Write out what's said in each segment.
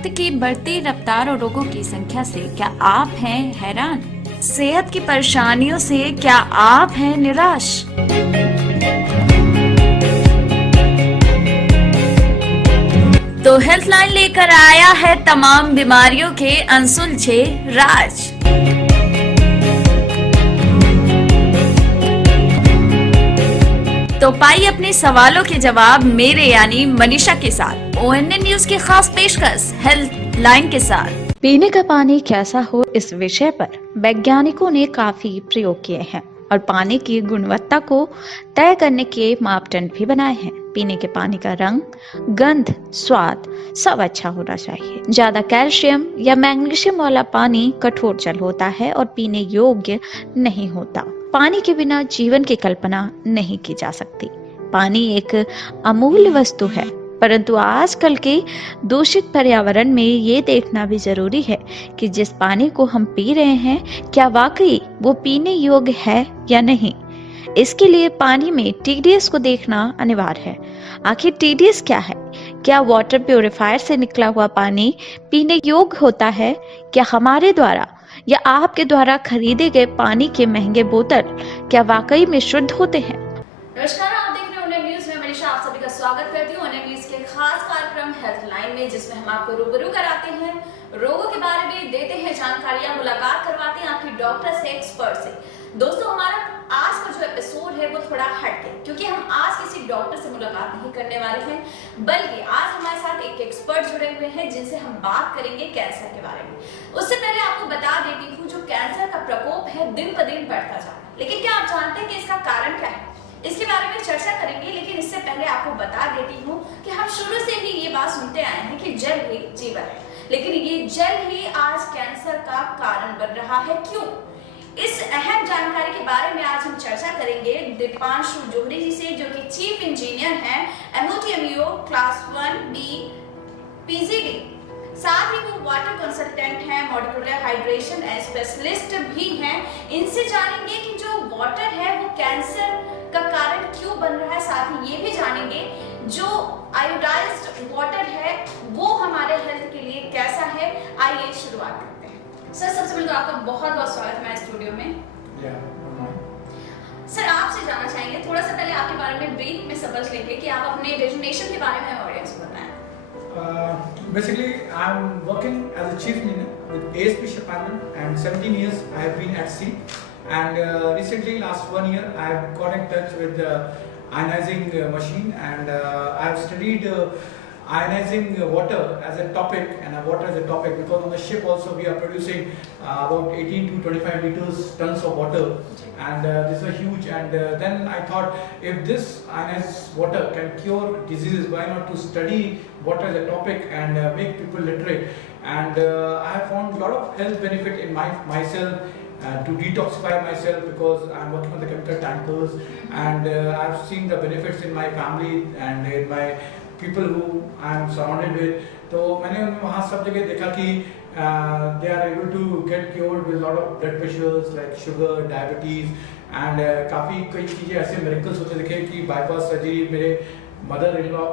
वक्त की बढ़ती रफ्तार और रोगों की संख्या से क्या आप हैं हैरान? सेहत की परेशानियों से क्या आप हैं निराश? तो हेल्थलाइन लेकर आया है तमाम बीमारियों के अनसुलझे राज। तो पाइए अपने सवालों के जवाब मेरे यानी मनीषा के साथ ONN न्यूज की खास पेशकश हेल्थ लाइन के साथ। पीने का पानी कैसा हो, इस विषय पर वैज्ञानिकों ने काफी प्रयोग किए हैं और पानी की गुणवत्ता को तय करने के मापदंड भी बनाए हैं। पीने के पानी का रंग, गंध, स्वाद सब अच्छा होना चाहिए। ज्यादा कैल्शियम या मैग्नीशियम वाला पानी कठोर जल होता है और पीने योग्य नहीं होता। पानी के बिना जीवन की कल्पना नहीं की जा सकती। पानी एक अमूल्य वस्तु है, परंतु आजकल के दूषित पर्यावरण में ये देखना भी जरूरी है कि जिस पानी को हम पी रहे हैं क्या वाकई वो पीने योग्य है या नहीं। इसके लिए पानी में TDS को देखना अनिवार्य है। आखिर TDS क्या है? क्या वाटर प्यूरिफायर से निकला हुआ पानी पीने योग्य होता है? क्या हमारे द्वारा या आपके द्वारा खरीदे गए पानी के महंगे बोतल क्या वाकई में शुद्ध होते हैं? नमस्कार, आप देख रहे हैं ONN न्यूज में। मनीषा आप सभी का स्वागत करती हूँ ONN न्यूज के खास कार्यक्रम हेल्थ लाइन में, जिसमें हम आपको रूबरू कराते हैं रोगों के बारे में, देते हैं जानकारियां, मुलाकात करवाते हैं आपकी डॉक्टर से, एक्सपर्ट से। दोस्तों, हमारा आज का जो एपिसोड है वो थोड़ा हट है, क्योंकि हम आज किसी डॉक्टर से मुलाकात नहीं करने वाले हैं, बल्कि आज हमारे साथ एक एक्सपर्ट जुड़े हुए हैं जिनसे हम बात करेंगे कैंसर के बारे में। उससे पहले आपको बता देती हूँ, जो कैंसर का प्रकोप है दिन ब दिन बढ़ता जा रहा है, लेकिन क्या आप जानते हैं कि इसका कारण क्या है? इसके बारे में चर्चा करेंगे, लेकिन इससे पहले आपको बता देती हूँ कि हम शुरू से ही ये बात सुनते आए हैं कि जल ही जीवन है, लेकिन ये जल ही आज कैंसर का कारण बन रहा है। क्यों? इस अहम जानकारी के बारे में आज हम चर्चा करेंगे दीपांशु जोहरी जी से, जो कि चीफ इंजीनियर हैं MOTMEO क्लास 1B PGD। साथ ही वो वाटर कंसल्टेंट हैं, मॉलिक्यूलर हाइड्रेशन स्पेशलिस्ट भी हैं। इनसे जानेंगे कि जो वाटर है वो कैंसर का कारण क्यों बन रहा है। साथ ही ये भी जानेंगे जो आयोडाइज्ड वाटर है वो हमारे हेल्थ के लिए कैसा है। आइए शुरुआत करते हैं। सर, सबसे पहले तो आपका बहुत बहुत स्वागत है स्टूडियो में। सर, आपसे जानना चाहेंगे, थोड़ा सा पहले आपके बारे में ब्रीफ में समझ लेंगे कि आप अपने डेजिग्नेशन के बारे में ऑडियंस को बताएं। Basically, I'm working as a chief engineer with ASP ship Ireland, and 17 years I have been at sea. And recently, last 1 year, I have got in touch with the ionizing machine, and I have studied ionizing water as a topic, and water as a topic, because on the ship also we are producing about 18 to 25 tons of water, and this is huge. And then I thought, if this ionized water can cure diseases, why not to study water as a topic and make people literate. And I have found a lot of health benefit in myself. To detoxify myself, because I'm working on the chemical tankers, and I've seen the benefits in my family and in my people who I'm surrounded with. तो मैंने वहाँ सब जगह देखा कि they are able to get cured with a lot of blood pressures like sugar, diabetes, and काफ़ी कई चीज़ें ऐसे miracles होते देखे कि bypass surgery, मेरे मदर इन लॉ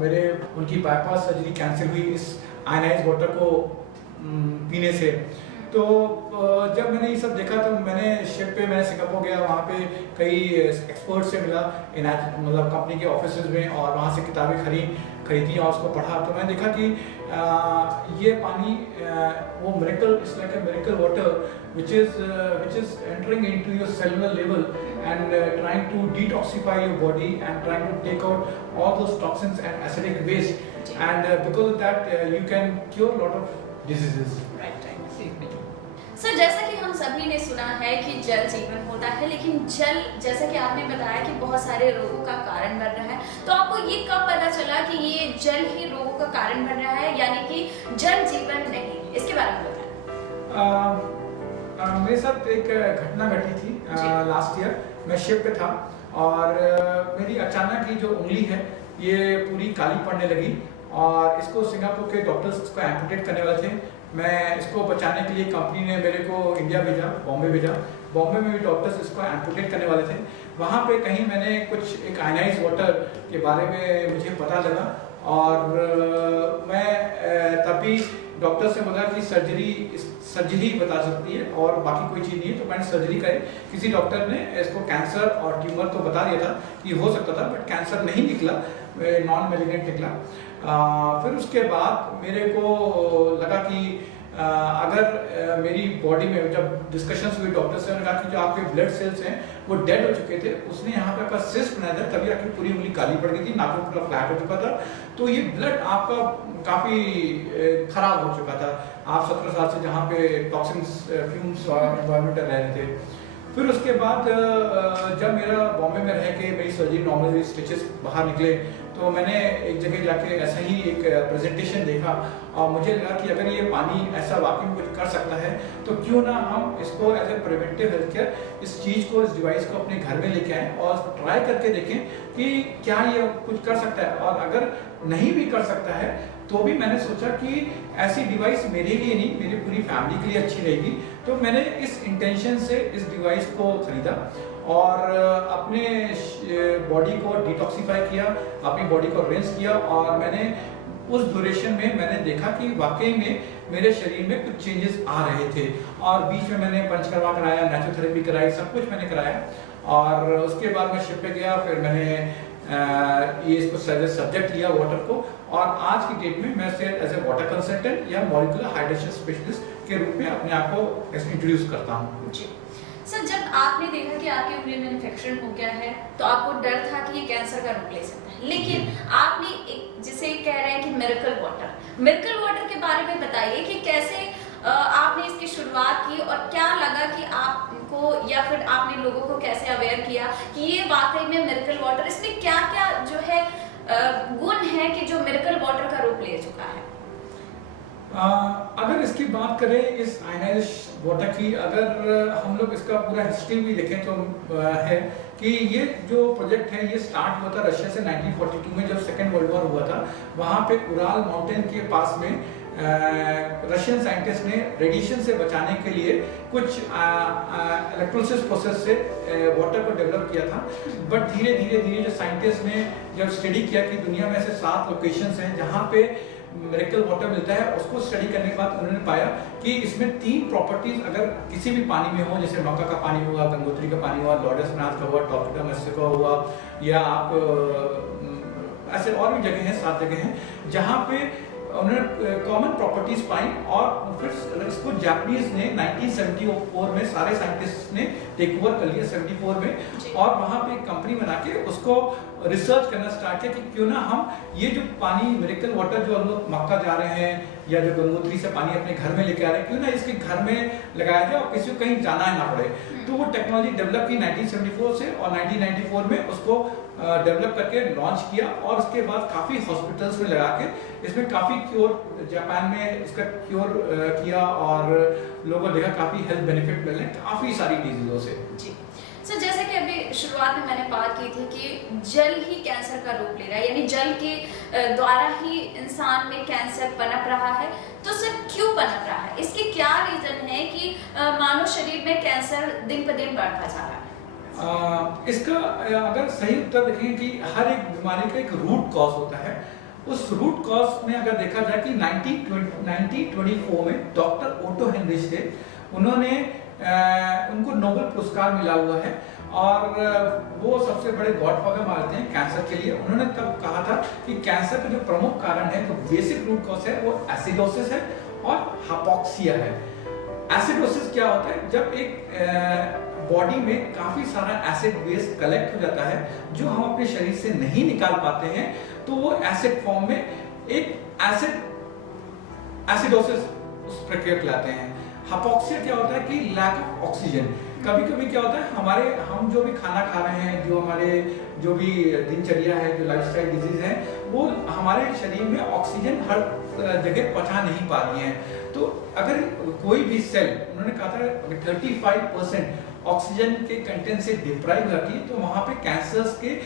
मेरे उनकी bypass surgery कैंसिल हुई इस आयनाइज वाटर को पीने से। तो जब मैंने ये सब देखा तो मैंने शिप पे, मैंने सिंगापुर गया, वहाँ पे कई एक्सपर्ट से मिला, मतलब कंपनी के ऑफिस में, और वहाँ से किताबें खरीदी और उसको पढ़ा। तो मैंने देखा कि ये पानी वो miracle, it's like a miracle water which is entering into your cellular level and trying to detoxify your body and trying to take out all those toxins and acidic waste, and because of that you can cure a lot of diseases. Right. Sir, जैसा कि हम सभी ने सुना है कि जल जीवन होता है, लेकिन जल, जैसा कि आपने बताया कि बहुत सारे रोगों का कारण बन रहा है, तो आपको ये कब पता चला कि ये जल ही रोगों का कारण बन रहा है, यानी कि जल जीवन नहीं? इसके बारे में बताएं। मेरे साथ एक घटना घटी थी लास्ट ईयर। मैं शिप पे था और मेरी अचानक ही जो उंगली है ये पूरी काली पड़ने लगी, और इसको सिंगापुर के डॉक्टर्स इसको एम्पुटेट करने वाले थे। मैं इसको बचाने के लिए कंपनी ने मेरे को इंडिया भेजा, बॉम्बे भेजा। बॉम्बे में भी डॉक्टर्स इसको एम्पुटेट करने वाले थे। वहाँ पे कहीं मैंने कुछ एक आयनाइज वाटर के बारे में मुझे पता लगा, और मैं तभी डॉक्टर से बोला कि सर्जरी बता सकती है और बाकी कोई चीज़ नहीं है, तो मैंने सर्जरी कराई। किसी डॉक्टर ने इसको कैंसर और ट्यूमर तो बता दिया था कि हो सकता था, बट कैंसर नहीं निकला, नॉन मेलिग्नेंट निकला। फिर उसके बाद मेरे को लगा कि अगर मेरी बॉडी में जब डिस्कशंस हुई डॉक्टर से, उन्होंने कहा कि जो आपके ब्लड सेल्स हैं वो डेड हो चुके थे। उसने यहाँ पे आपका सिस्ट बनाया था, तभी आपकी पूरी उंगली काली पड़ गई थी, नाखून पूरा फ्लैट हो चुका था। तो ये ब्लड आपका काफ़ी खराब हो चुका था। आप 17 साल से जहाँ पे टॉक्सिन्स फ्यूम्स एनवायरमेंट रह रहे थे। फिर उसके बाद जब मेरा बॉम्बे में रह के मेरी सर्जरी नॉर्मल स्टिचेस बाहर निकले, तो मैंने एक जगह जाके ऐसा ही एक प्रेजेंटेशन देखा और मुझे लगा कि अगर ये पानी ऐसा वाकई में कुछ कर सकता है तो क्यों ना हम इसको as a preventive health care इस चीज़ को, इस डिवाइस को अपने घर में लेके आएँ और ट्राई करके देखें कि क्या ये कुछ कर सकता है। और अगर नहीं भी कर सकता है तो भी मैंने सोचा कि ऐसी डिवाइस मेरे लिए नहीं, मेरी पूरी फैमिली के लिए अच्छी रहेगी। तो मैंने इस इंटेंशन से इस डिवाइस को खरीदा और अपने बॉडी को डिटॉक्सिफाई किया, अपनी बॉडी को रिंस किया। और मैंने उस ड्यूरेशन में मैंने देखा कि वाकई में मेरे शरीर में कुछ चेंजेस आ रहे थे। और बीच में मैंने पंचकर्मा कराया, नेचुरोथेरेपी कराई, सब कुछ मैंने कराया। और उसके बाद मैं शिप पे गया, फिर मैंने ये इसको सब्जेक्ट लिया वाटर को, और आज की डेट में मैं एज ए वाटर कंसल्टेंट या मॉलिक्यूलर हाइड्रेशन स्पेशलिस्ट के रूप में अपने आप को इंट्रोड्यूस करता हूँ। जी सर, जब आपने देखा कि आपकी उंगली में इन्फेक्शन हो गया है तो आपको डर था कि ये कैंसर का रूप ले सकता है, लेकिन आपने जिसे कह रहे हैं कि मिरेकल वाटर के बारे में बताइए कि कैसे आपने इसकी शुरुआत की और क्या लगा कि आपको, या फिर आपने लोगों को कैसे अवेयर किया कि ये वाकई में मिरेकल वाटर, इसमें क्या क्या जो है गुण है कि जो मिरेकल वाटर का रूप ले चुका है। अगर इसकी बात करें इस आयनाइज वाटर की, अगर हम लोग इसका पूरा हिस्ट्री भी देखें तो है कि ये जो प्रोजेक्ट है ये स्टार्ट हुआ था रशिया से 1942 में, जब सेकेंड वर्ल्ड वॉर हुआ था। वहाँ पे उराल माउंटेन के पास में रशियन साइंटिस्ट ने रेडिएशन से बचाने के लिए कुछ इलेक्ट्रोलिसिस प्रोसेस से वाटर को डेवलप किया था। बट धीरे धीरे जो साइंटिस्ट ने जब स्टडी किया कि दुनिया में ऐसे 7 लोकेशंस हैं जहाँ पे मिरेकल वाटर मिलता है, उसको स्टडी करने के बाद उन्होंने पाया कि इसमें 3 प्रॉपर्टीज अगर किसी भी पानी में हो, जैसे नौका का पानी हुआ, गंगोत्री का पानी हुआ, लॉर्डस नाथ का हुआ, टॉपिका मेक्सिको हुआ, या आप ऐसे और भी जगह हैं, 7 जगह हैं जहाँ पे उन्होंने कॉमन प्रॉपर्टीज पाई। और फिर इसको जापानीज ने 1974 में सारे साइंटिस्ट ने टेक ओवर कर लिया 74 में, और वहाँ पे एक कंपनी बना के उसको रिसर्च करना स्टार्ट किया कि क्यों ना हम ये जो पानी मिरेकल वाटर जो हम लोग मक्का जा रहे हैं या जो गंगोत्री से पानी अपने घर में लेके आ रहे हैं, क्यों ना इसके घर में लगाया जाए और किसी को कहीं जाना ही ना पड़े। तो वो टेक्नोलॉजी डेवलप की 1974 से, और 1994 में उसको डेवलप करके लॉन्च किया। और उसके बाद काफ़ी हॉस्पिटल्स में लगा के इसमें काफ़ी क्योर, जापान में इसका क्योर किया और लोगों ने देखा काफ़ी हेल्थ बेनिफिट मिल रहे हैं काफ़ी सारी डिजीज़ों से। जी सर, जैसे कि अभी शुरुआत में मैंने बात की थी कि जल ही कैंसर का रूप ले रहा है, यानी जल के द्वारा ही इंसान में कैंसर पनप रहा है। तो सर क्यों पनप रहा है, इसके क्या रीजन है कि मानव शरीर में कैंसर दिन पर दिन बढ़ता जा रहा है? इसका अगर सही उत्तर देखें कि हर एक बीमारी का एक रूट कॉज होता है। उस रूट कॉज में अगर देखा जाए कि 1924 में डॉक्टर ओटो हेनरिच थे, उन्होंने उनको नोबेल पुरस्कार मिला हुआ है और वो सबसे बड़े गॉडफादर मानते हैं कैंसर के लिए। उन्होंने तब कहा था कि कैंसर का जो प्रमुख कारण है, जो बेसिक रूट कॉज है, वो एसिडोसिस है और हाइपोक्सिया है। एसिडोसिस क्या होता है? जब एक बॉडी में काफी सारा एसिड बेस कलेक्ट हो जाता है जो हम अपने शरीर से नहीं निकाल पाते हैं, तो वो एसिड फॉर्म में एक एसिडोसिस उस प्रक्रिया कहलाते हैं। हाइपोक्सिया क्या होता है कि लैक ऑफ ऑक्सीजन। कभी कभी क्या होता है, हम जो भी खाना खा रहे हैं, जो हमारे जो भी दिनचर्या है, जो लाइफस्टाइल डिजीज है, वो हमारे शरीर में ऑक्सीजन हर जगह पहुंचा नहीं पा रही है। तो अगर कोई भी सेल, उन्होंने कहा था 35% ऑक्सीजन के कंटेंट से डिप्राइव हो जाती है, तो वहाँ पे कैंसर्स के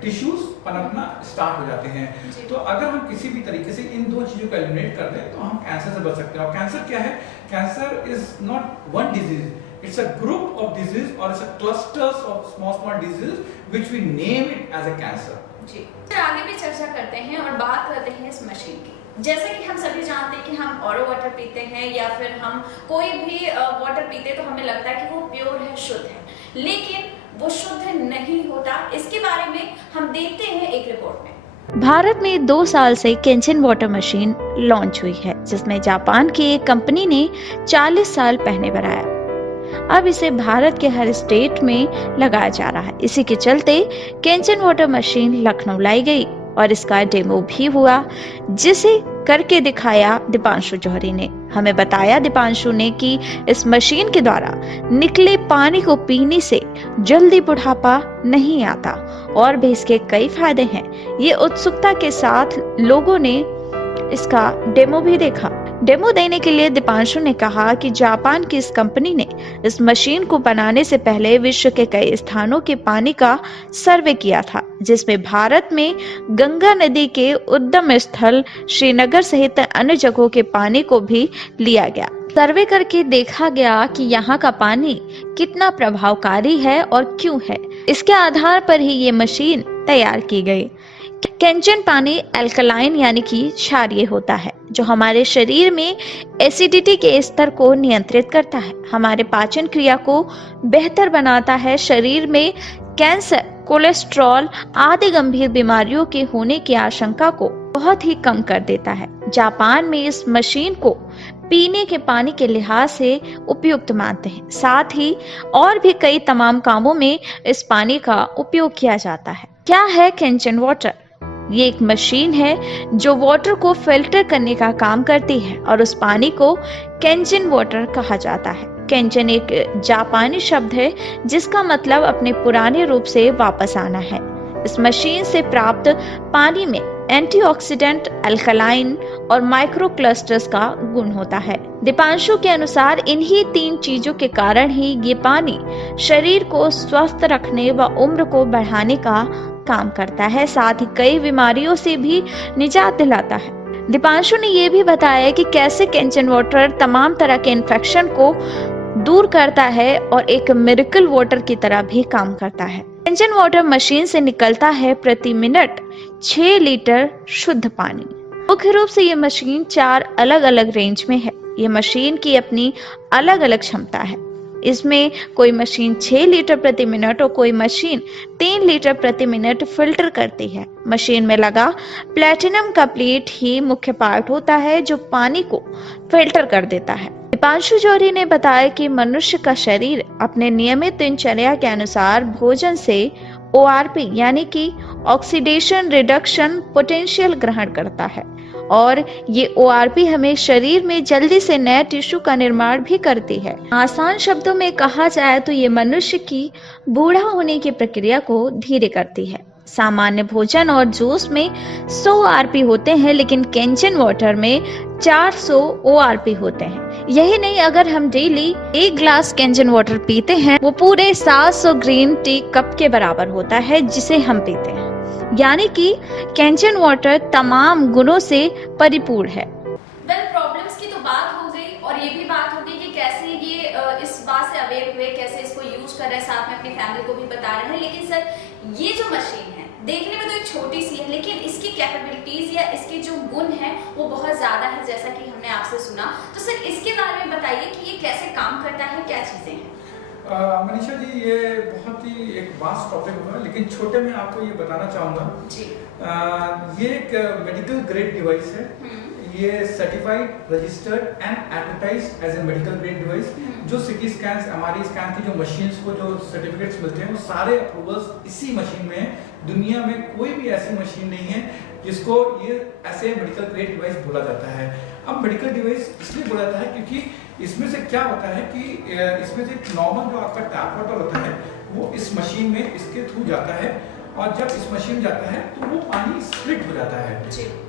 टिश्यूज पनपना स्टार्ट हो जाते हैं। तो अगर हम किसी भी तरीके से इन 2 चीजों को एलिमिनेट कर दें तो हम कैंसर से बच सकते हैं। और कैंसर क्या है? Cancer is not one disease, It's a group of disease or it's a clusters of small diseases which we name it as a cancer. जी, फिर आगे भी चर्चा करते हैं और बात करते हैं इस मशीन की। जैसे कि हम सभी जानते हैं कि हम आरओ वाटर पीते हैं या फिर हम कोई भी वाटर पीते हैं तो हमें लगता है कि वो प्योर है, शुद्ध है, लेकिन वो शुद्ध नहीं होता। इसके बारे में हम देखते हैं एक रिपोर्ट में। भारत में 2 साल से केंचन वाटर मशीन लॉन्च हुई है, जिसमें जापान की एक कंपनी ने 40 साल पहले बनाया। अब इसे भारत के हर स्टेट में लगाया जा रहा है। इसी के चलते केंचन वाटर मशीन लखनऊ लाई गई और इसका डेमो भी हुआ, जिसे करके दिखाया दीपांशु जौहरी ने। हमें बताया दीपांशु ने कि इस मशीन के द्वारा निकले पानी को पीने से जल्दी बुढ़ापा नहीं आता और भी इसके कई फायदे हैं। ये उत्सुकता के साथ लोगों ने इसका डेमो भी देखा। डेमो देने के लिए दीपांशु ने कहा कि जापान की इस कंपनी ने इस मशीन को बनाने से पहले विश्व के कई स्थानों के पानी का सर्वे किया था, जिसमें भारत में गंगा नदी के उद्गम स्थल श्रीनगर सहित अन्य जगहों के पानी को भी लिया गया। सर्वे करके देखा गया कि यहाँ का पानी कितना प्रभावकारी है और क्यों है। इसके आधार पर ही ये मशीन तैयार की गई। केंचन पानी अल्कलाइन यानी कि क्षारीय होता है, जो हमारे शरीर में एसिडिटी के स्तर को नियंत्रित करता है, हमारे पाचन क्रिया को बेहतर बनाता है, शरीर में कैंसर, कोलेस्ट्रॉल आदि गंभीर बीमारियों के होने की आशंका को बहुत ही कम कर देता है। जापान में इस मशीन को पीने के पानी के लिहाज से उपयुक्त मानते हैं। साथ ही और भी कई तमाम कामों में इस पानी का उपयोग किया जाता है। क्या है केंचन वाटर? ये एक मशीन है जो वाटर को फिल्टर करने का काम करती है और उस पानी को केंचन वाटर कहा जाता है। केंचन एक जापानी शब्द है जिसका मतलब अपने पुराने रूप से वापस आना है। इस मशीन से प्राप्त पानी में एंटीऑक्सीडेंट, अल्कलाइन और माइक्रो क्लस्टर्स का गुण होता है। दीपांशु के अनुसार इन्हीं 3 चीजों के कारण ही ये पानी शरीर को स्वस्थ रखने व उम्र को बढ़ाने का काम करता है, साथ ही कई बीमारियों से भी निजात दिलाता है। दीपांशु ने यह भी बताया कि कैसे केंचन वाटर तमाम तरह के इन्फेक्शन को दूर करता है और एक मिरेकल वाटर की तरह भी काम करता है। केंचन वाटर मशीन से निकलता है प्रति मिनट 6 लीटर शुद्ध पानी। मुख्य रूप से ये मशीन 4 अलग अलग रेंज में है। ये मशीन की अपनी अलग अलग क्षमता है। इसमें कोई मशीन 6 लीटर प्रति मिनट और कोई मशीन 3 लीटर प्रति मिनट फिल्टर करती है। मशीन में लगा प्लेटिनम का प्लेट ही मुख्य पार्ट होता है जो पानी को फिल्टर कर देता है। दीपांशु जौहरी ने बताया कि मनुष्य का शरीर अपने नियमित दिनचर्या के अनुसार भोजन से ORP यानी कि ऑक्सीडेशन रिडक्शन पोटेंशियल ग्रहण करता है और ये ORP हमें शरीर में जल्दी से नए टिश्यू का निर्माण भी करती है। आसान शब्दों में कहा जाए तो ये मनुष्य की बूढ़ा होने की प्रक्रिया को धीरे करती है। सामान्य भोजन और जूस में 100 ORP होते हैं, लेकिन केंचन वाटर में 400 ORP होते हैं। यही नहीं, अगर हम डेली 1 ग्लास केंचन वाटर पीते हैं वो पूरे 700 ग्रीन टी कप के बराबर होता है जिसे हम पीते हैं। यानी कि केंचन वाटर तमाम गुणों से परिपूर्ण है। प्रॉब्लम्स की तो बात हो गई और ये भी बात हो गई कि कैसे ये इस बात से अवेयर हुए, कैसे इसको यूज कर रहे हैं, साथ में अपनी फैमिली को भी बता रहे हैं। लेकिन सर ये जो मशीन है देखने में तो एक छोटी सी है, लेकिन इसकी कैपेबिलिटीज या इसके जो गुण है वो बहुत ज्यादा है, जैसा कि हमने आपसे सुना। तो सर इसके बारे में बताइए कि ये कैसे काम करता है, क्या चीजें हैं? मनीषा जी, ये बहुत ही एक वास्ट टॉपिक होगा, लेकिन छोटे में आपको ये बताना चाहूँगा जी। ये एक मेडिकल ग्रेड डिवाइस है। ये certified, registered and advertised as a medical grade device. जो सिटी स्कैन, MRI स्कैन की जो मशीन्स को जो सर्टिफिकेट्स मिलते हैं वो सारे अप्रूवल्स इसी मशीन में है। दुनिया में कोई भी ऐसी मशीन नहीं है जिसको ये ऐसे मेडिकल ग्रेड डिवाइस बोला जाता है। अब मेडिकल डिवाइस इसलिए बोला जाता है क्योंकि इसमें से क्या होता है कि इसमें से नॉर्मल जो आपका टैप वाटर होता है वो इस मशीन में इसके थ्रू जाता है और जब इस मशीन जाता है तो वो पानी स्प्लिट हो जाता है।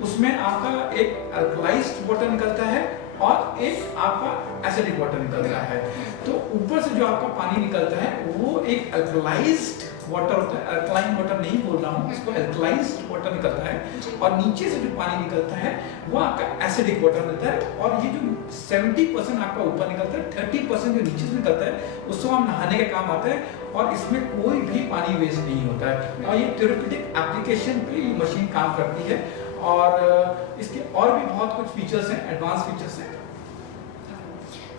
उसमें आपका एक अल्कलाइज्ड वाटर निकलता है और एक आपका एसिडिक वाटर निकलता है। तो ऊपर से जो आपका पानी निकलता है वो एक अल्कलाइज्ड वाटर होता है, अल्कलाइन वाटर नहीं बोल रहा हूँ, इसको एल्कलाइज्ड वाटर निकलता है, और नीचे से जो पानी निकलता है वो आपका एसिडिक वाटर मिलता है। और ये जो 70% आपका ऊपर निकलता है, 30% जो नीचे से निकलता है उसको हम नहाने के काम आता है, और इसमें कोई भी पानी वेस्ट नहीं होता है। और ये थेरेप्यूटिक एप्लीकेशन पे ये मशीन काम करती है, और इसके और भी बहुत कुछ फीचर्स हैं, एडवांस फीचर्स हैं।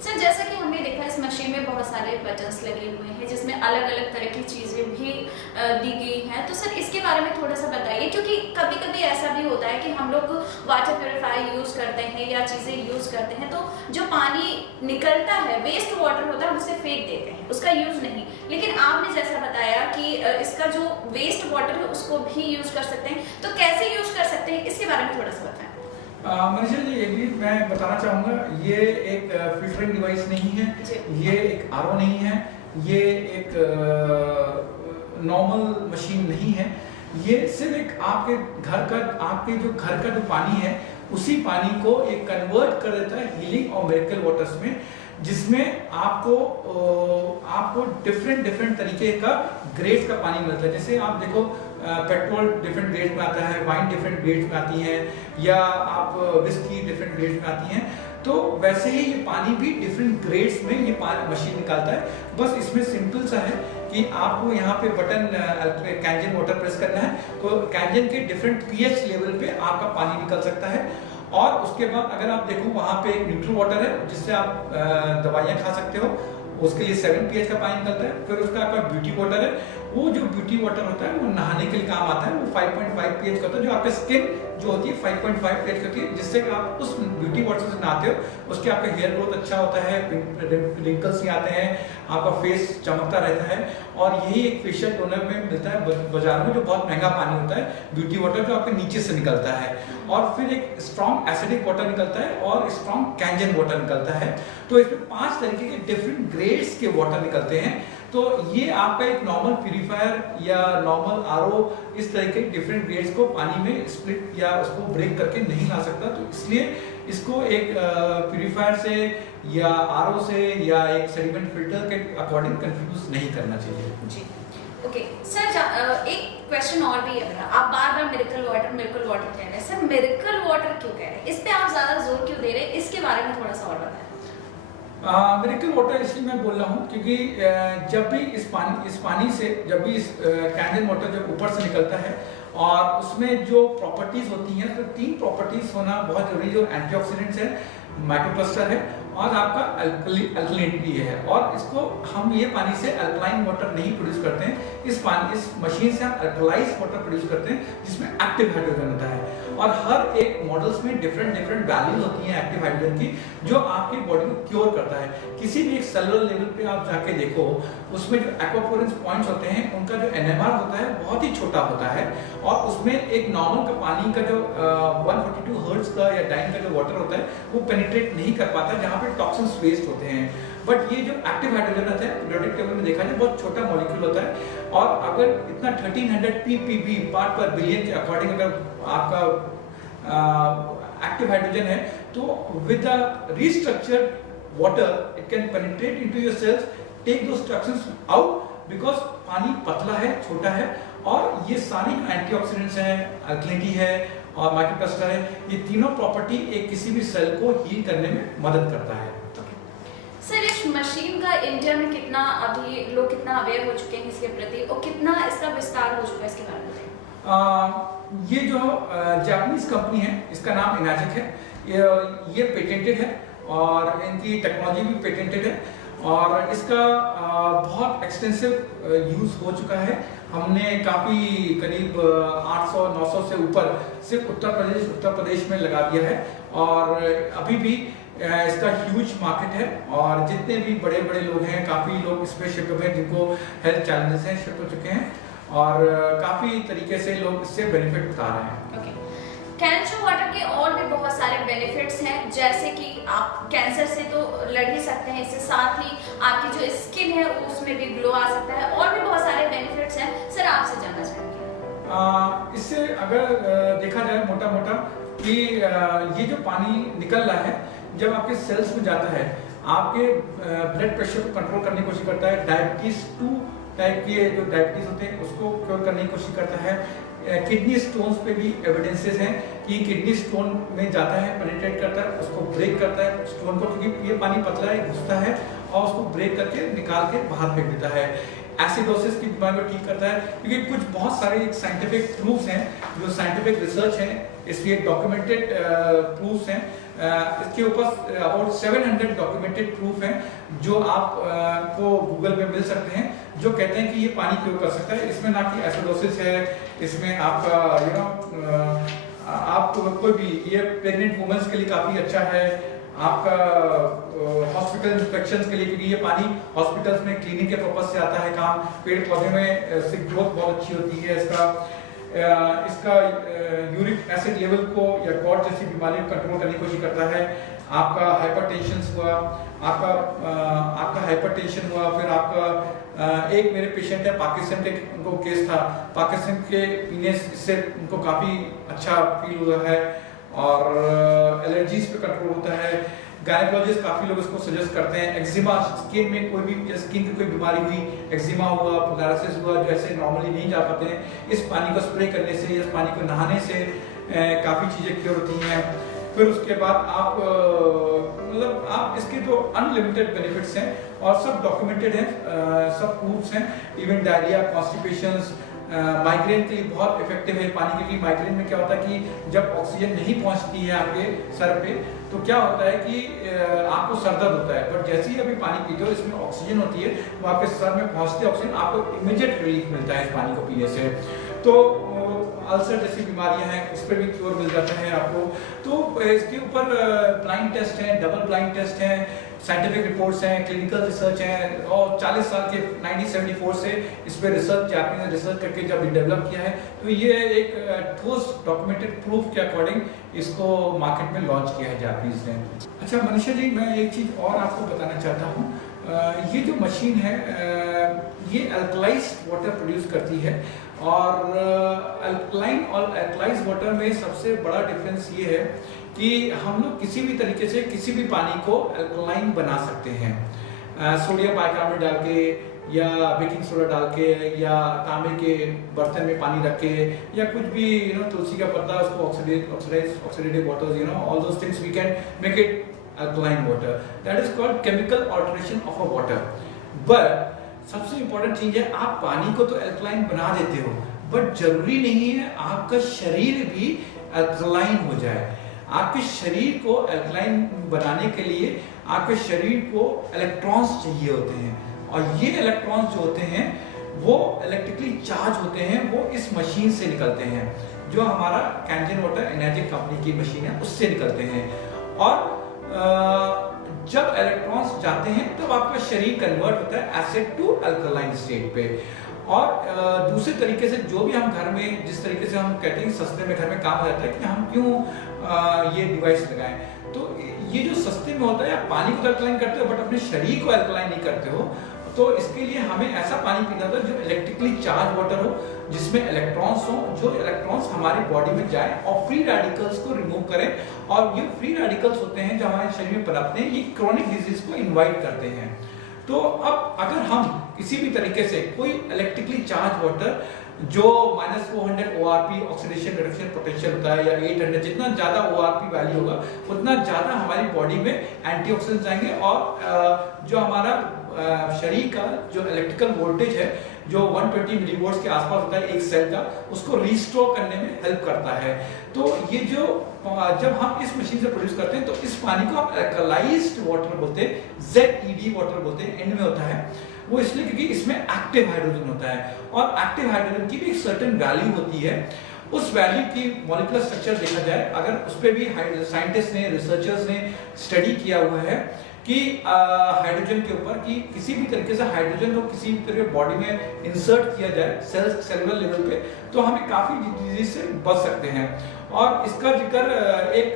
सर जैसा कि हमने देखा इस मशीन में बहुत सारे बटन्स लगे हुए हैं जिसमें अलग अलग तरह की चीज़ें भी दी गई हैं, तो सर इसके बारे में थोड़ा सा बताइए, क्योंकि कभी कभी ऐसा भी होता है कि हम लोग वाटर प्योरीफायर यूज़ करते हैं या चीज़ें यूज़ करते हैं, तो जो पानी निकलता है वेस्ट वाटर होता है उसे फेंक देते हैं, उसका यूज़ नहीं। लेकिन आपने जैसा बताया कि इसका जो वेस्ट वाटर है उसको भी यूज़ कर सकते हैं, तो कैसे यूज़ कर सकते हैं इसके बारे में थोड़ा सा बताएं। मनीषा जी, ये भी मैं बताना चाहूँगा, ये एक फिल्टरिंग डिवाइस नहीं है, ये एक आरओ नहीं है, ये एक नॉर्मल मशीन नहीं है, ये सिर्फ एक आपके घर का जो पानी है उसी पानी को एक कन्वर्ट कर देता है हीलिंग और मिरेकल वाटर्स में, जिसमें आपको डिफरेंट तरीके का ग्रेड्स का पानी मिलता है। जैसे आप देखो पेट्रोल डिफरेंट ग्रेड में आता है, वाइन डिफरेंट ग्रेड्स में आती है, या आप विस्की डिफरेंट ग्रेड्स में आती हैं, तो वैसे ही ये पानी भी डिफरेंट ग्रेड्स में ये मशीन निकालता है। बस इसमें सिंपल सा है कि आपको यहाँ पे बटन कैंजन वाटर प्रेस करना है, तो कैंजन के डिफरेंट पीएच लेवल पे आपका पानी निकल सकता है। और उसके बाद अगर आप देखो वहाँ पे एक न्यूट्रल वाटर है जिससे आप दवाइयाँ खा सकते हो, उसके लिए 7 pH का पानी निकलता है। फिर उसका आपका ब्यूटी वाटर है, वो जो ब्यूटी वाटर होता है वो नहाने के लिए काम आता है, वो 5.5 pH का होता है, जो आपके स्किन जो होती है 5.5 pH की होती है, जिससे आप उस ब्यूटी वाटर से नहाते हो उसके आपका हेयर ग्रोथ अच्छा होता है, रिंकल्स नहीं आते हैं, आपका फेस चमकता रहता है। और यही एक फेशियल टोनर में मिलता है बाजार में, जो बहुत महंगा पानी होता है, ब्यूटी वाटर जो आपके नीचे से निकलता है। और फिर एक स्ट्रॉन्ग एसिडिक वाटर निकलता है और स्ट्रॉन्ग कैंजन वाटर निकलता है। तो इसमें 5 तरीके के डिफरेंट ग्रेड्स के वाटर निकलते हैं। तो ये आपका एक नॉर्मल प्यूरीफायर या नॉर्मल आरओ इस तरह के डिफरेंट ग्रेड्स को पानी में स्प्लिट या उसको ब्रेक करके नहीं ला सकता, तो इसलिए इसको एक प्यूरीफायर से या आरओ से या एक सेडिमेंट फिल्टर के अकॉर्डिंग कंफ्यूज नहीं करना चाहिए। जी ओके सर, एक क्वेश्चन और भी है, आप बार बार मिरेकल वाटर कह रहे हैं, सर मिरेकल वाटर क्यों कह रहे हैं, इस पे आप ज्यादा जोर क्यों दे रहे हैं, इसके बारे में थोड़ा सा और बताएं। मिरेकल वाटर इसलिए मैं बोल रहा हूँ क्योंकि जब भी इस पानी से जब भी इस कैंजन वाटर जब ऊपर से निकलता है और उसमें जो प्रॉपर्टीज होती हैं, तो 3 प्रॉपर्टीज होना बहुत जरूरी, जो एंटीऑक्सीडेंट्स है, माइक्रोक्लस्टर है और आपका अल्कलिनिटी है। और इसको हम ये पानी से अल्कलाइन वाटर नहीं प्रोड्यूस करते हैं, इस मशीन से हम अल्कलाइज वाटर प्रोड्यूस करते हैं जिसमें एक्टिव हाइड्रोजन होता है। और हर एक मॉडल्स में डिफरेंट वैल्यूज होती हैं एक्टिव हाइड्रोजन की, जो आपकी बॉडी को क्योर करता है। किसी भी एक सेलुलर लेवल पे आप जाके देखो, उसमें जो एक्वापोरेंस पॉइंट्स होते हैं उनका जो एनएमआर होता है बहुत ही छोटा होता है, और उसमें एक नॉर्मल का पानी का जो 142 हर्ट्ज का या डाइन का जो वाटर होता है वो पेनिट्रेट नहीं कर पाता, जहाँ पे टॉक्सिन्स वेस्ट होते हैं। बट ये जो एक्टिव हाइड्रोजन होता है पीरियोडिक टेबल में देखा जाए बहुत छोटा मॉलिक्यूल होता है, और अगर इतना 1300 ppb पार्ट पर बिलियन के अकॉर्डिंग अगर आपका एक्टिव हाइड्रोजन है, तो with the restructured water it can penetrate into your cells, take those toxins out, because पानी पतला है, छोटा है, और ये सारी एंटीऑक्सीडेंट्स हैं, अल्कलिनिटी है और माइक्रोक्लस्टर है, ये तीनों प्रॉपर्टी एक किसी भी सेल को हील करने में मदद करता है। सर इस मशीन का इंडिया में कितना अभी लोग कितना अवेयर हो चुके हैं इसके प्रति, और कितना इसका विस्तार हो चुका है, इसके बारे में बताइए। ये जो जापानीज कंपनी है, इसका नाम इनाजिक है, ये पेटेंटेड है और इनकी टेक्नोलॉजी भी पेटेंटेड है, और इसका बहुत एक्सटेंसिव यूज हो चुका है। हमने काफ़ी करीब 800-900 से ऊपर सिर्फ उत्तर प्रदेश में लगा दिया है, और अभी भी इसका ह्यूज मार्केट है, और जितने भी बड़े लोग हैं, काफ़ी लोग इसमें शिफ्ट हुए हैं जिनको हेल्थ चैलेंजेस हैं, शिफ्ट हो चुके हैं, और काफ़ी तरीके से लोग इससे बेनिफिट उठा रहे हैं। ओके, कैंसर वाटर के और भी बहुत सारे बेनिफिट्स हैं, जैसे कि आप कैंसर से तो लड़ ही सकते हैं, इससे साथ ही आपकी जो स्किन है उसमें भी ग्लो आ सकता है, और भी बहुत सारे बेनिफिट्स हैं। सर आपसे जानना चाहेंगे इससे अगर देखा जाए मोटा कि ये जो पानी निकल रहा है जब आपके सेल्स में जाता है, आपके ब्लड प्रेशर को कंट्रोल करने की कोशिश करता है, डायबिटीज 2 टाइप के जो डायबिटीज होते हैं उसको क्योर करने की कोशिश करता है। किडनी स्टोन्स पे भी एविडेंसेस हैं कि किडनी स्टोन में जाता है, पेनिट्रेट करता है, उसको ब्रेक करता है स्टोन को, क्योंकि ये पानी पतला है, घुसता है और उसको ब्रेक करके निकाल के बाहर फेंक देता है। एसिडोसिस की बीमारी को ठीक करता है, क्योंकि कुछ बहुत सारे साइंटिफिक प्रूफ्स हैं, जो साइंटिफिक रिसर्च है, इसलिए डॉक्यूमेंटेड प्रूफ्स हैं। इसके ऊपर अबाउट 700 डॉक्यूमेंटेड प्रूफ हैं जो आप को गूगल पे मिल सकते हैं, जो कहते हैं कि ये पानी क्योर कर सकता है। इसमें ना कि एसिडोसिस है, इसमें आपका आप कोई भी, ये प्रेग्नेंट वुमेन्स के लिए काफ़ी अच्छा है, आपका हॉस्पिटल इंस्पेक्शंस के लिए, क्योंकि ये पानी हॉस्पिटल्स में क्लीनिंग के पर्पज से आता है काम। पेड़ पौधे में से ग्रोथ बहुत अच्छी होती है इसका यूरिक एसिड लेवल को या कॉर्ड जैसी बीमारियों को कंट्रोल करने की कोशिश करता है। आपका हाइपरटेंशन हुआ, आपका हाइपरटेंशन हुआ, फिर आपका एक मेरे पेशेंट है पार्किंसन के, उनको केस था, पार्किंसन के पीने से उनको काफ़ी अच्छा फील हुआ है और एलर्जीज पे कंट्रोल होता है। गायनेकोलॉजिस्ट काफ़ी लोग इसको सजेस्ट करते हैं। एक्जिमा, स्किन में कोई भी स्किन की कोई बीमारी हुई, एक्जिमा हुआ, पोलारिसिस हुआ, जो ऐसे नॉर्मली नहीं जा पाते हैं, इस पानी को स्प्रे करने से, इस पानी को नहाने से काफ़ी चीज़ें क्योर होती हैं। फिर उसके बाद आप मतलब आप इसके तो अनलिमिटेड बेनिफिट्स हैं और सब डॉक्यूमेंटेड हैं, सब प्रूफ्स हैं। इवन डायरिया, कॉन्स्टिपेशंस, माइग्रेन के लिए बहुत इफेक्टिव है पानी, क्योंकि माइग्रेन में क्या होता है कि जब ऑक्सीजन नहीं पहुंचती है आपके सर पे, तो क्या होता है कि आपको सर दर्द होता है, बट जैसे ही अभी पानी पीते हो, इसमें ऑक्सीजन होती है, वो आपके सर में पहुंचती है ऑक्सीजन, आपको इमीडिएट रिलीफ मिलता है इस पानी को पीने से। तो अल्सर जैसी बीमारियां हैं उस पर भी क्योर मिल जाता है आपको। तो इसके ऊपर ब्लाइंड टेस्ट हैं, डबल ब्लाइंड टेस्ट हैं, साइंटिफिक रिपोर्ट्स हैं, क्लिनिकल रिसर्च हैं, और 40 साल के 1974 से इस पर रिसर्च, जापानी ने रिसर्च करके जब डेवलप किया है, तो ये एक ठोस डॉक्यूमेंटेड प्रूफ के अकॉर्डिंग इसको मार्केट में लॉन्च किया है जापानीज ने। अच्छा मनीषा जी, मैं एक चीज़ और आपको बताना चाहता हूँ। ये जो मशीन है ये अल्कलाइज्ड वाटर प्रोड्यूस करती है, और अल्कलाइन और अल्कलाइज्ड वाटर में सबसे बड़ा डिफरेंस ये है कि हम लोग किसी भी तरीके से किसी भी पानी को अल्कलाइन बना सकते हैं, सोडियम बाइकार्बोनेट डाल के या बेकिंग सोडा डाल के या तांबे के बर्तन में पानी रख के या कुछ भी तुलसी का पत्ता, उसको oxidative water, all those things we can make it alkaline water. That is called chemical alteration of a water. But सबसे इंपॉर्टेंट चीज है, आप पानी को तो अल्कलाइन बना देते हो, बट जरूरी नहीं है आपका शरीर भी अल्कलाइन हो जाए। आपके शरीर को अल्कलाइन बनाने के लिए आपके शरीर को इलेक्ट्रॉन्स चाहिए होते हैं, और ये इलेक्ट्रॉन्स जो होते हैं वो इलेक्ट्रिकली चार्ज होते हैं, वो इस मशीन से निकलते हैं, जो हमारा कैंजन वाटर एनर्जी कंपनी की मशीन है उससे निकलते हैं। और जब इलेक्ट्रॉन्स जाते हैं तब आपका शरीर कन्वर्ट होता है एसिड टू अल्कलाइन स्टेट पे। और दूसरे तरीके से जो भी हम घर में, जिस तरीके से हम कहते हैं सस्ते में घर में काम हो जाता है कि हम क्यों ये डिवाइस लगाएं, तो ये जो सस्ते में होता है, आप पानी को तो अल्कलाइन करते हो बट अपने शरीर को अल्कलाइन नहीं करते हो। तो इसके लिए हमें ऐसा पानी पीना होता है जो इलेक्ट्रिकली चार्ज वाटर हो, जिसमें इलेक्ट्रॉन्स हो, जो इलेक्ट्रॉन्स हमारी बॉडी में जाए और फ्री रेडिकल्स को रिमूव करें। और ये फ्री रेडिकल्स होते हैं जो हमारे शरीर में पनपते हैं, ये क्रॉनिक डिजीज को इनवाइट करते हैं। तो अब अगर हम किसी भी तरीके से कोई इलेक्ट्रिकली चार्ज वाटर जो -400 ORP ऑक्सीडेशन रिडक्शन पोटेंशियल होता है, या 800, जितना ज्यादा ORP वैल्यू होगा उतना ज्यादा हमारी बॉडी में एंटीऑक्सीडेंट्स आएंगे, और जो हमारा शरीर का जो इलेक्ट्रिकल वोल्टेज है जो 120 मिलीवोल्ट्स के आसपास होता है एक सेल का, उसको रिस्टोर करने में हेल्प करता है। तो ये जो जब हम इस मशीन से प्रोड्यूस करते हैं तो इस पानी को आप अल्कलाइज्ड वाटर बोलते हैं, ZED वाटर बोलते हैं, एंड में होता है वो इसलिए क्योंकि इसमें एक्टिव हाइड्रोजन होता है, और एक्टिव हाइड्रोजन की भी एक सर्टेन वैल्यू होती है। उस वैल्यू की मॉलिक्यूलर स्ट्रक्चर देखा जाए, अगर उस पर भी साइंटिस्ट ने, रिसर्चर्स ने स्टडी किया हुआ है कि हाइड्रोजन के ऊपर, कि किसी भी तरीके से हाइड्रोजन को किसी भी तरह बॉडी में इंसर्ट किया जाए सेलुलर लेवल पे, तो हमें काफी डिजीज से बच सकते हैं। और इसका जिक्र एक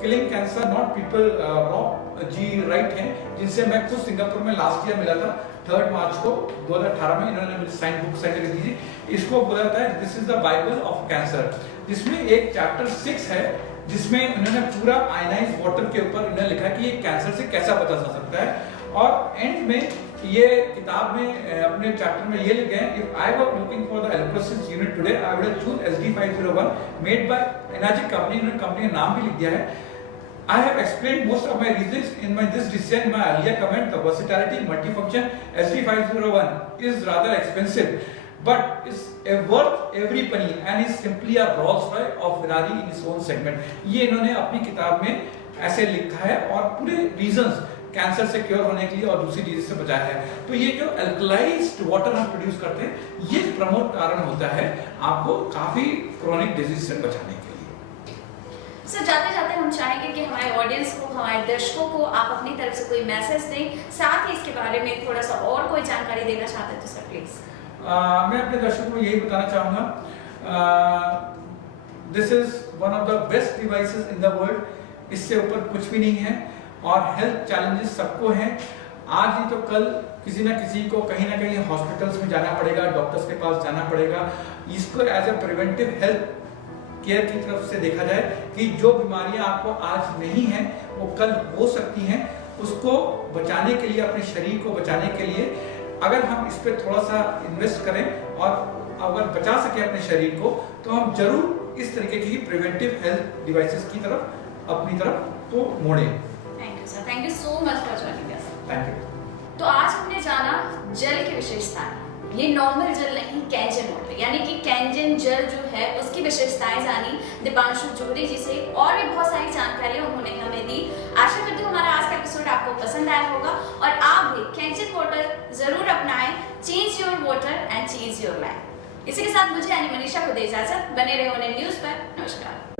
किलिंग कैंसर नॉट पीपल रॉक जी राइट हैं, जिनसे मैं खुद सिंगापुर में लास्ट ईयर मिला था 3 मार्च को 2018 में। इन्होंने मुझे साइन बुक साइन करके दी थी। इसको बोला जाता है this is the Bible of cancer, जिसमें एक चैप्टर 6 है जिसमें उन्होंने पूरा आयनाइज्ड वाटर के ऊपर उन्होंने लिखा कि ये कैंसर से कैसा बचा जा सकता है। और एंड में ये किताब में अपने चैप्टर में ये लिखे हैं, if I were looking for the electrolysis unit today I would choose SD501 made by energy company. इन्होंने कंपनी का नाम भी लिख दिया है। I have explained most of my reasons in this decision. My earlier comment, the versatility, multifunction SD501 is rather expensive, but is worth every penny and is simply a Rolls Royce of Ferrari in its own segment. ये इन्होंने अपनी किताब में ऐसे लिखा है और पूरे reasons कैंसर से क्योर होने के लिए और दूसरी डिजीज से बचाया है। तो ये जो अल्कलाइज्ड वाटर हम प्रोड्यूस करते हैं, ये प्रमुख कारण होता है आपको काफी क्रोनिक डिजीज से बचाने के लिए। सर, जाते जाते हम चाहेंगे कि हमारे ऑडियंस को, हमारे दर्शकों को आप अपनी तरफ से कोई मैसेज दें, साथ ही इसके बारे में थोड़ा सा और कोई जानकारी देना चाहते हैं तो सर प्लीज। मैं अपने दर्शकों को यही बताना चाहूँगा, this is one of the best devices in the world. इससे ऊपर कुछ भी नहीं है और हेल्थ चैलेंजेस सबको हैं। आज ही तो कल किसी ना किसी को कहीं ना कहीं हॉस्पिटल्स में जाना पड़ेगा, डॉक्टर्स के पास जाना पड़ेगा। इसको as a preventive health care की तरफ से देखा जाए कि जो बीमारियां आपको आज नहीं हैं वो कल हो सकती हैं, उसको बचाने के लिए, अपने शरीर को बचाने के लिए अगर हम इस पर थोड़ा सा इन्वेस्ट करें और अगर बचा सके अपने शरीर को, तो हम जरूर इस तरीके की प्रिवेंटिव हेल्थ डिवाइसेस की तरफ अपनी तरफ को मोड़ें। Thank you sir, thank you so much for joining us. Thank you. तो आज हमने जाना जल की विशेषताएं। ये नॉर्मल जल नहीं, कैंजन वाटर, यानी कि कैंजन जल जो है उसकी विशेषताएं जानी दीपांशु जोड़ी जी से, और भी बहुत सारी जानकारियां उन्होंने हमें दी। आशा करती हूँ हमारा आज का एपिसोड आपको पसंद आया होगा और आप भी कैंजन वाटर जरूर अपनाएं। Change your water and change your life. इसी के साथ मुझे यानी मनीषा को दे इजाजत। बने रहे न्यूज पर। नमस्कार।